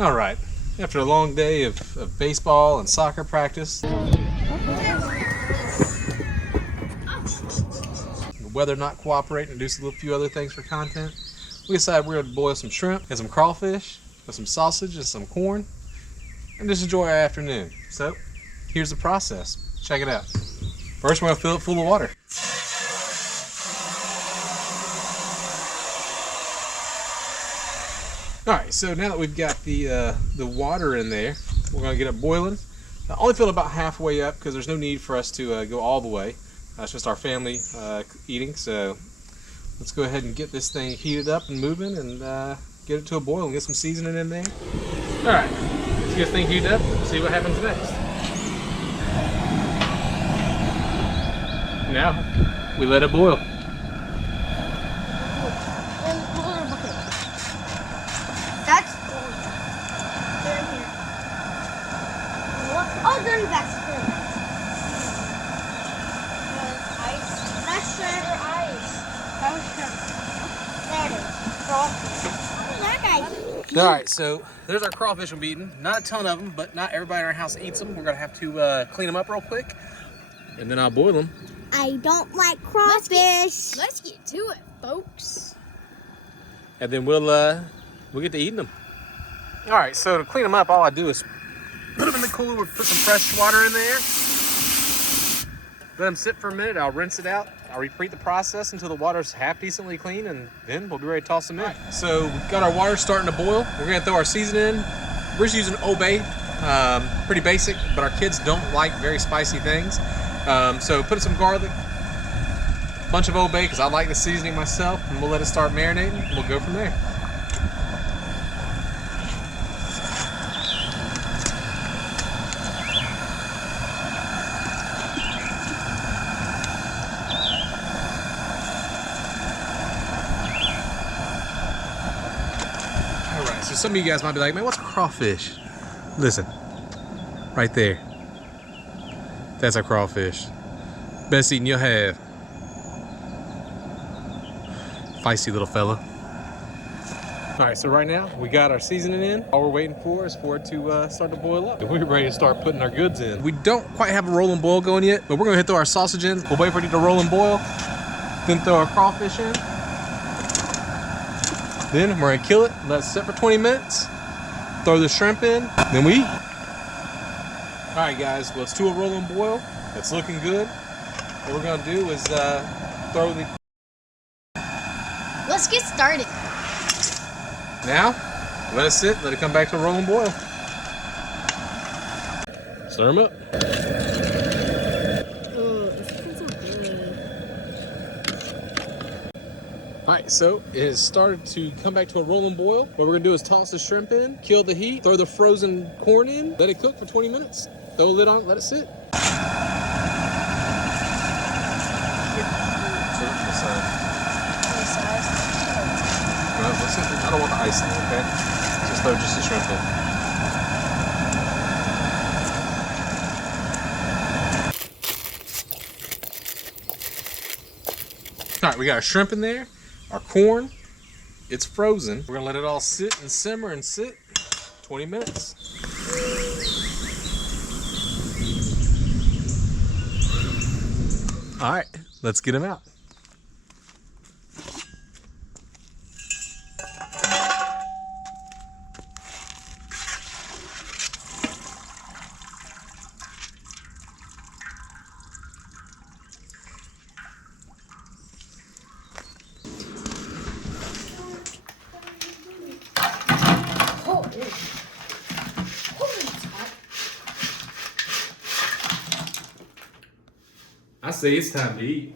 All right, after a long day of baseball and soccer practice, the weather not cooperating, and do a few other things for content, we decided we're going to boil some shrimp and some crawfish with some sausage and some corn and just enjoy our afternoon. So here's the process. Check it out. First, we're going to fill it full of water. All right, so now that we've got the water in there, we're going to get it boiling. I only fill it about halfway up because there's no need for us to go all the way. It's just our family eating, so let's go ahead and get this thing heated up and moving and get it to a boil and get some seasoning in there. All right, let's get this thing heated up and see what happens next. Now, we let it boil. That's gold. They're in here. What? Oh, they're in the back. Ice. That's shrimp or ice. That was shrimp. There it is. Crawfish. Oh, that guy. All right, so there's our crawfish we've eaten. Not a ton of them, but not everybody in our house eats them. We're gonna have to clean them up real quick, and then I'll boil them. I don't like crawfish. Let's get to it, folks. And then we'll get to eating them. All right, so to clean them up, all I do is put them in the cooler. We'll put some fresh water in there. Let them sit for a minute. I'll rinse it out. I'll repeat the process until the water's half decently clean, and then we'll be ready to toss them in. Right, so we've got our water starting to boil. We're gonna throw our seasoning in. We're just using Old Bay, pretty basic, but our kids don't like very spicy things. So put some garlic, a bunch of Old Bay, because I like the seasoning myself, and we'll let it start marinating, and we'll go from there. All right, so some of you guys might be like, man, what's crawfish? Listen, right there. That's a crawfish. Best eating you'll have. Feisty little fella. All right, so right now we got our seasoning in. All we're waiting for is for it to start to boil up. We're ready to start putting our goods in. We don't quite have a rolling boil going yet, but we're gonna throw our sausage in. We'll wait for it to roll and boil, then throw our crawfish in. Then we're gonna kill it, let it sit for 20 minutes, throw the shrimp in, then we eat. All right, guys, well, it's to a rolling boil. It's looking good. What we're gonna do is throw the... Let's get started. Now, let it sit, let it come back to a rolling boil. Stir them up. All right, so it has started to come back to a rolling boil. What we're gonna do is toss the shrimp in, kill the heat, throw the frozen corn in, let it cook for 20 minutes, throw a lid on it, let it sit. I don't want the icing, okay? Just throw just the shrimp in. All right, we got our shrimp in there, our corn. It's frozen. We're gonna let it all sit and simmer and sit 20 minutes. All right, let's get them out. I say it's time to eat.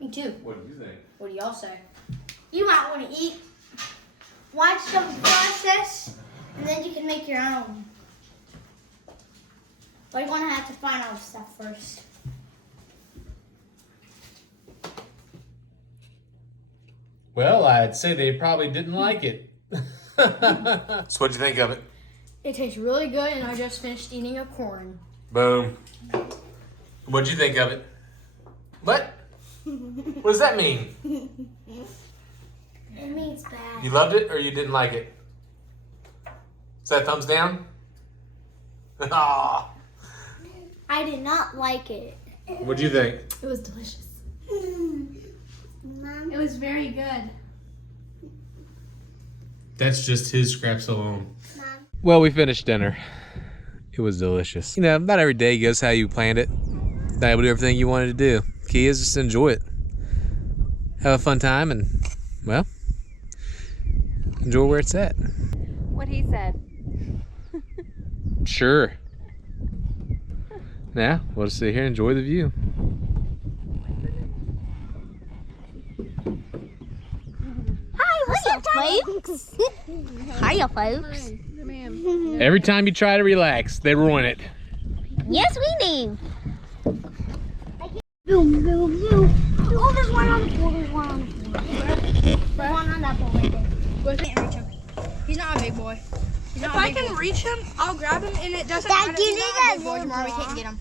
Me too. What do you think? What do y'all say? You might want to eat. Watch the process, and then you can make your own. But you're going to have to find all the stuff first. Well, I'd say they probably didn't like it. So what'd you think of it? It tastes really good, and I just finished eating a corn. Boom. What'd you think of it? What? What does that mean? It means bad. You loved it or you didn't like it? Is that thumbs down? Aw. I did not like it. What'd you think? It was delicious. Mom. It was very good. That's just his scraps alone. Mom. Well, we finished dinner. It was delicious. You know, not every day goes how you planned it. Not able to do everything you wanted to do. Key is just enjoy it. Have a fun time and, well, enjoy where it's at. What he said. Sure. Now, we'll just sit here and enjoy the view. Hiya, folks. Hiya, folks. Every time you try to relax, they ruin it. Yes, we do. Boom, boom, boom. Oh, there's one on the floor. There's one on the floor. There's one on that floor right there. Can't reach him. He's not a big boy. He's not If I can reach him, I'll grab him, and it doesn't matter. Dad, you He's need not a that big boy. tomorrow we can't get him.